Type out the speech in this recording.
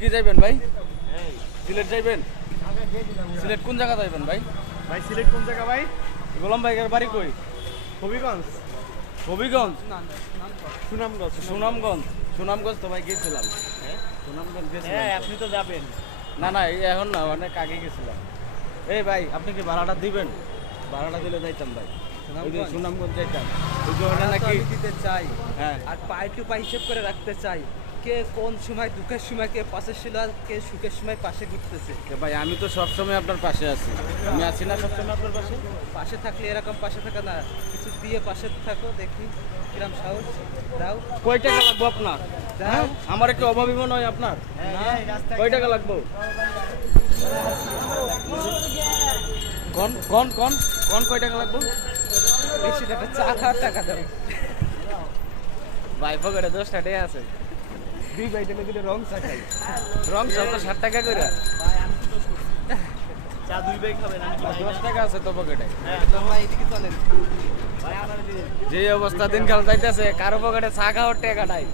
কি যাইবেন ভাই? সিলেট যাইবেন? সিলেট কোন জায়গা যাইবেন ভাই? ভাই সিলেট কোন জায়গা ভাই? গোলাম ভাইয়ের বাড়ি কই? হবিগঞ্জ। হবিগঞ্জ? সুনামগঞ্জ। সুনামগঞ্জ? সুনামগঞ্জ তো ভাই গেছিলাম। সুনামগঞ্জ গেছিলাম। আপনি তো যাবেন। না না এখন না, অনেক আগে গেছিলাম। এই ভাই আপনি কি ভাড়াটা দিবেন? ভাড়াটা দিলে যাইতাম ভাই। ওই যে সুনামগঞ্জ যাইতাম। ওই যে ওটা নাকি দিতে চাই হ্যাঁ আর পাই টু পাই হিসেব করে রাখতে চাই, কে কোন সময় দুঃখের সময় কে পাশে ছিল আর কে সুখের সময় পাশে ঘুরতেছে। তো ভাই আমি তো সবসময় আপনার পাশে আছি। আমি আছি না সবসময় আপনার পাশে? পাশে থাকলে এরকম পাশে থাকা না, কিছু দিয়ে পাশে থাকো, দেখি কিরম সাহস দাও। কয় টাকা লাগবো আপনার? দাও। আমার একটু অভাবী মনে হয় আপনার। কয় টাকা লাগবো? কোন কোন কোন কোন কয় টাকা লাগবো? বেশি টাকা, 4,000 টাকা দাও। ভাই পকেটে 10 টাকা আছে। দুই ভাই টেনে দিলে রং চা খাই। রং সব তো 60 টাকা করে। চা দুই ভাই খাবেন আমি কি 10 টাকা আছে তো পকেটে। ভাই এদিকে চলেন। ভাই আমার দিন। যে অবস্থা দিনকাল যাইতেছে, কারো পকেটে চা খাওয়ার টাকা নাই।